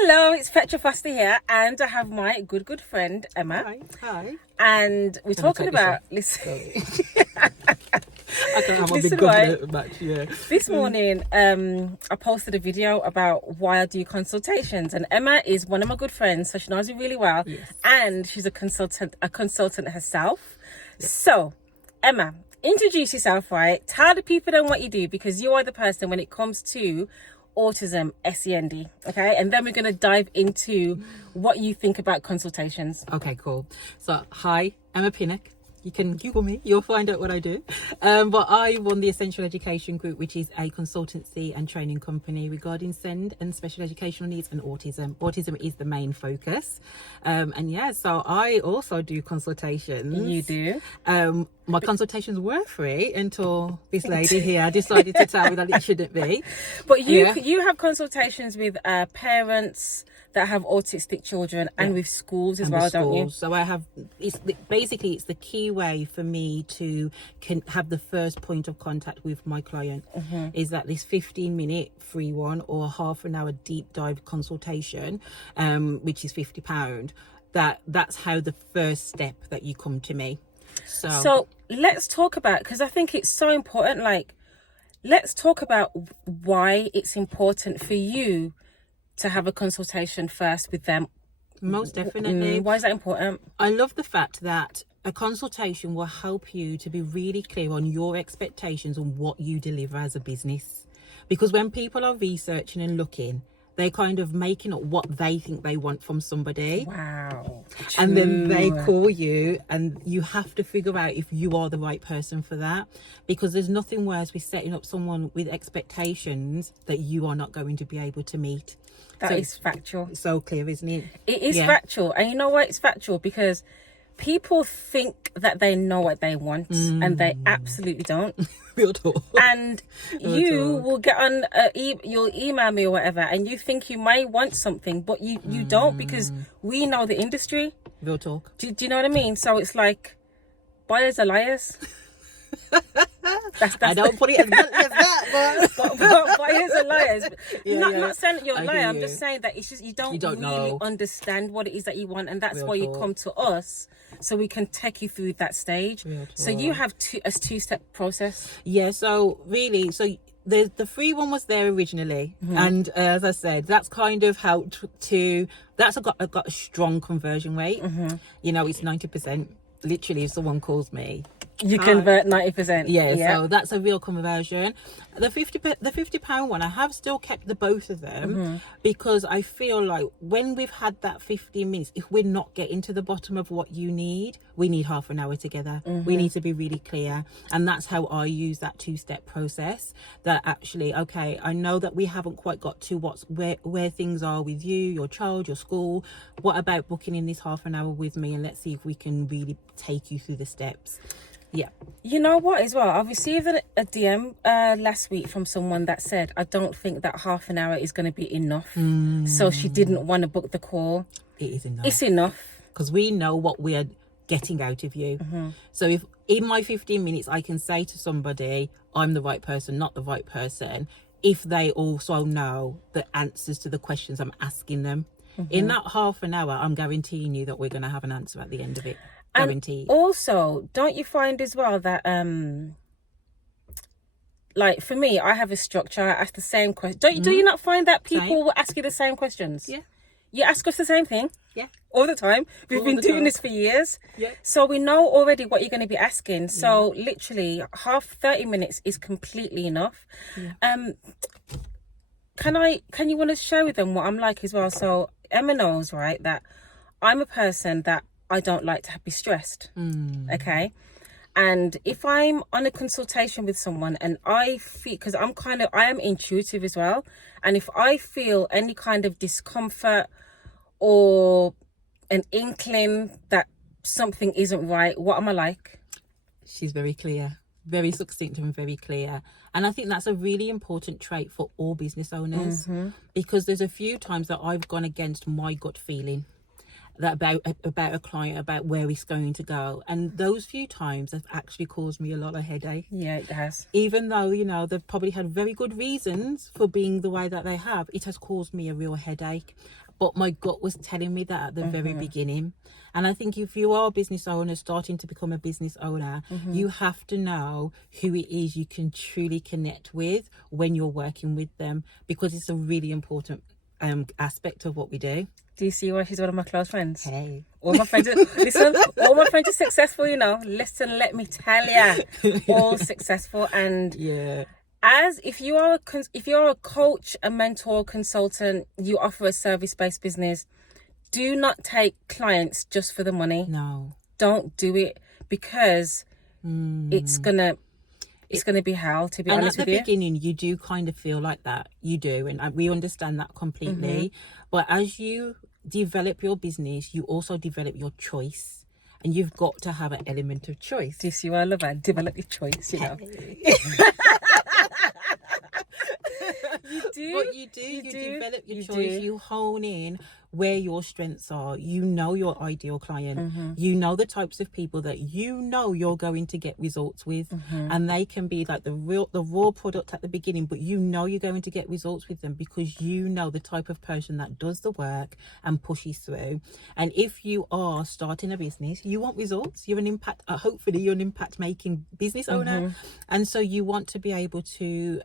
Hello, it's Petra Foster here, and I have my good friend Emma. Hi. And we're talking about listen. I can have a Listen, big government match, yeah. This morning, I posted a video about why I do consultations, and Emma is one of my good friends, so she knows me really well, Yes. and she's a consultant herself. Yes. So, Emma, introduce yourself, right? Tell the people then what you do, because you are the person when it comes to autism, SEND, okay? And then we're going to dive into what you think about consultations. Okay, cool. So, hi, Emma Pinnock. You can Google me, you'll find out what I do. But I run the Essential Education Group, which is a consultancy and training company regarding SEND and special educational needs and autism. Autism is the main focus. So I also do consultations. You do? My consultations were free until this lady here decided to tell me that it shouldn't be. But you have consultations with parents that have autistic children and with schools as well, don't you? So I have, it's the key way for me to have the first point of contact with my client is that this 15-minute free one or a half an hour deep dive consultation, which is £50. That's how the first step that you come to me. So let's talk about, because I think it's so important, let's talk about why it's important for you to have a consultation first with them. Most definitely. Why is that important? I love the fact that a consultation will help you to be really clear on your expectations and what you deliver as a business. Because when people are researching and looking, they're kind of making up what they think they want from somebody. Wow. And then they call you and you have to figure out if you are the right person for that. Because there's nothing worse with setting up someone with expectations that you are not going to be able to meet. That is factual. It's so clear, isn't it? It is factual. And you know what? It's factual because people think that they know what they want and they absolutely don't. Real talk. And you will get on, you'll email me or whatever, and you think you may want something, but you don't, because we know the industry. Real talk. Do you know what I mean? So it's like, buyers are liars. That's I don't put it as bluntly as that, but buyers are liars. Not saying that you're a liar. I'm just saying that it's just you don't really know. understand what it is that you want, and that's Real why talk. you come to us so we can take you through that stage. So you have a two-step process. Yeah. So really, the free one was there originally, and as I said, that's kind of helped to. That's got a strong conversion rate. You know, it's 90%. Literally, if someone calls me, you convert 90%. Yeah, so that's a real conversion. The £50 one, I have still kept the both of them because I feel like when we've had that 15 minutes, if we're not getting to the bottom of what you need, we need half an hour together. We need to be really clear, and that's how I use that two-step process. That actually, okay, I know that we haven't quite got to where things are with you, your child, your school. What about booking in this half an hour with me, and let's see if we can really take you through the steps. Yeah. You know what as well? I received a DM last week from someone that said, I don't think that half an hour is going to be enough. So she didn't want to book the call. It is enough. It's enough. Because we know what we're getting out of you. So if in my 15 minutes I can say to somebody, I'm the right person, not the right person, if they also know the answers to the questions I'm asking them, in that half an hour, I'm guaranteeing you that we're going to have an answer at the end of it. Guaranteed. And also, don't you find as well that like for me, I have a structure. I ask the same question. Do you not find that people will ask you the same questions? Yeah. You ask us the same thing. Yeah. All the time. We've been doing this for years. Yeah. So we know already what you're going to be asking. So literally 30 minutes is completely enough. Yeah. Can you want to share with them what I'm like as well? So Emma knows, right, that I'm a person that I don't like to be stressed. Okay. And if I'm on a consultation with someone and I feel, because I am intuitive as well. And if I feel any kind of discomfort or an inkling that something isn't right, what am I like? She's very clear, very succinct and very clear. And I think that's a really important trait for all business owners, because there's a few times that I've gone against my gut feeling. that about a client, about where it's going to go. And those few times have actually caused me a lot of headache. Yeah, it has. Even though, you know, they've probably had very good reasons for being the way that they have, it has caused me a real headache. But my gut was telling me that at the very beginning. And I think if you are a business owner, starting to become a business owner, you have to know who it is you can truly connect with when you're working with them, because it's a really important aspect of what we do. Do you see why she's one of my close friends? Hey. All my friends, listen, all my friends are successful, you know. Listen, let me tell you, all successful. And Yeah. as if you're a coach, a mentor, consultant, you offer a service-based business, do not take clients just for the money. No. Don't do it, because it's gonna be hell, to be honest with you. And at the beginning, you do kind of feel like that. You do, and we understand that completely. But as you develop your business, you also develop your choice, and you've got to have an element of choice. Do you see what I love? I develop your choice, you know. You develop your choice. You hone in where your strengths are. You know your ideal client. You know the types of people that you know you're going to get results with, and they can be like the raw product at the beginning, but you know you're going to get results with them because you know the type of person that does the work and pushes through. And if you are starting a business, you want results. You're an impact. Hopefully, you're an impact-making business owner, and so you want to be able to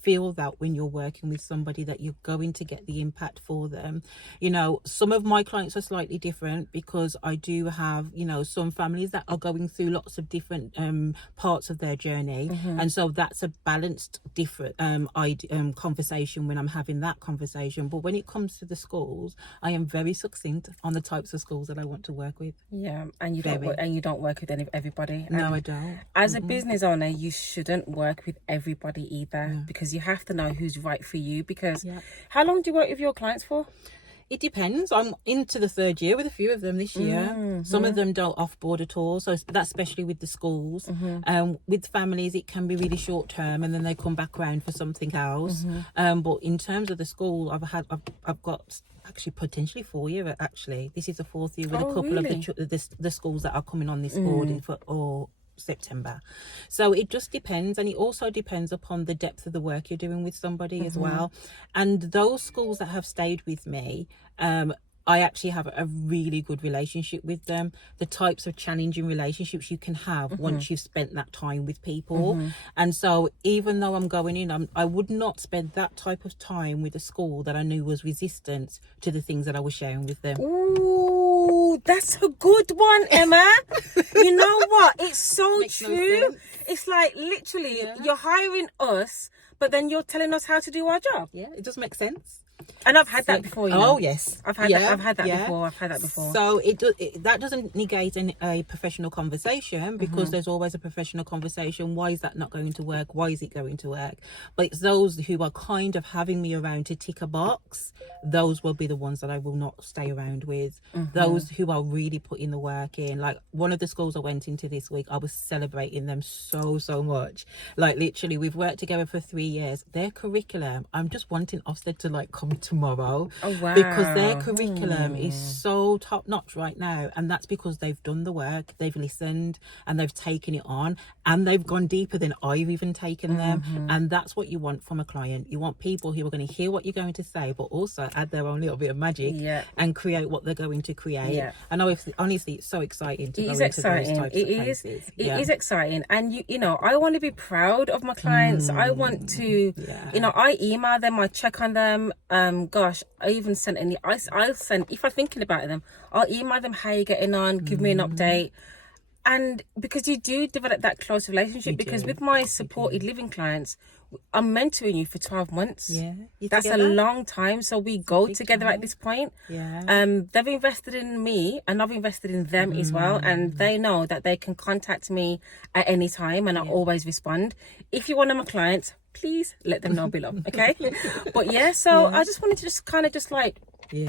feel that when you're working with somebody that you're going to get the impact for them. You know, some of my clients are slightly different because I do have, you know, some families that are going through lots of different parts of their journey. And so that's a balanced, different conversation when I'm having that conversation. But when it comes to the schools, I am very succinct on the types of schools that I want to work with. Yeah, and you don't work with everybody. No, I don't. As a business owner, you shouldn't work with everybody either, because you have to know who's right for you. Because how long do you work with your clients for? It depends. I'm into the third year with a few of them this year. Some of them don't off-board at all. So that's especially with the schools. With families, it can be really short term and then they come back around for something else. But in terms of the school, I've got actually potentially 4 years actually. This is the 4th year with a couple of the schools that are coming on this board for September. So it just depends, and it also depends upon the depth of the work you're doing with somebody as well. And those schools that have stayed with me, I actually have a really good relationship with them. The types of challenging relationships you can have once you've spent that time with people. And so even though I'm going in, I would not spend that type of time with a school that I knew was resistant to the things that I was sharing with them. Ooh, that's a good one, Emma. You know what? It's so true. It's like literally you're hiring us, but then you're telling us how to do our job. Yeah, it does make sense. And I've had that before, you know. Oh yes, I've had that before. So that doesn't negate a professional conversation, because there's always a professional conversation. Why is that not going to work? Why is it going to work? But it's those who are kind of having me around to tick a box. Those will be the ones that I will not stay around with. Those who are really putting the work in. Like one of the schools I went into this week, I was celebrating them so much. Like literally, we've worked together for 3 years. Their curriculum, I'm just wanting Ofsted to like come tomorrow. Oh wow. Because their curriculum is so top notch right now, and that's because they've done the work, they've listened, and they've taken it on, and they've gone deeper than I've even taken them. And that's what you want from a client. You want people who are going to hear what you're going to say, but also add their own little bit of magic and create what they're going to create. And honestly, it's so exciting to go into those types of places. It is exciting, and you know, I want to be proud of my clients. I want to, you know, I email them, I check on them. Gosh, I even sent I'll send, if I'm thinking about them, I'll email them, how you getting on, give me an update. And because you do develop that close relationship, because with my supported living clients, I'm mentoring you for 12 months. That's a long time. So we go together at this point. They've invested in me and I've invested in them as well. And they know that they can contact me at any time and I always respond. If you're one of my clients, please let them know below. Okay. But I just wanted to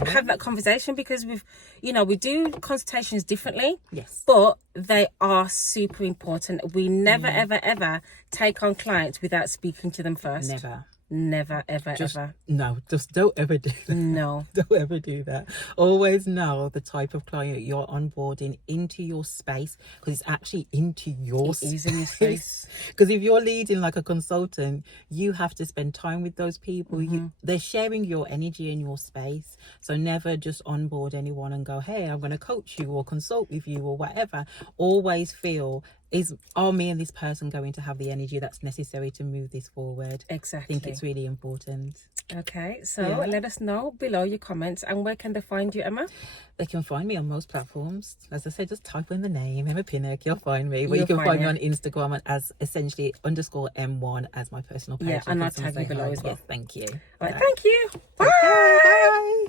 have that conversation, because we do consultations differently, but they are super important. We never ever take on clients without speaking to them first. Never, ever, ever. No, just don't ever do that. No. Don't ever do that. Always know the type of client you're onboarding into your space, because it's actually into your space. It is in your space. Because if you're leading like a consultant, you have to spend time with those people. They're sharing your energy in your space. So never just onboard anyone and go, hey, I'm going to coach you or consult with you or whatever. Always feel, are me and this person going to have the energy that's necessary to move this forward? Exactly. I think it's really important. Okay, so let us know below your comments, and where can they find you, Emma? They can find me on most platforms. As I said, just type in the name Emma Pinnock, you'll find me. But you can find me on Instagram as essentially _M1 as my personal page. Yeah, and I'll tag you below as well. Yes, thank you. All right, thank you. Bye. Bye.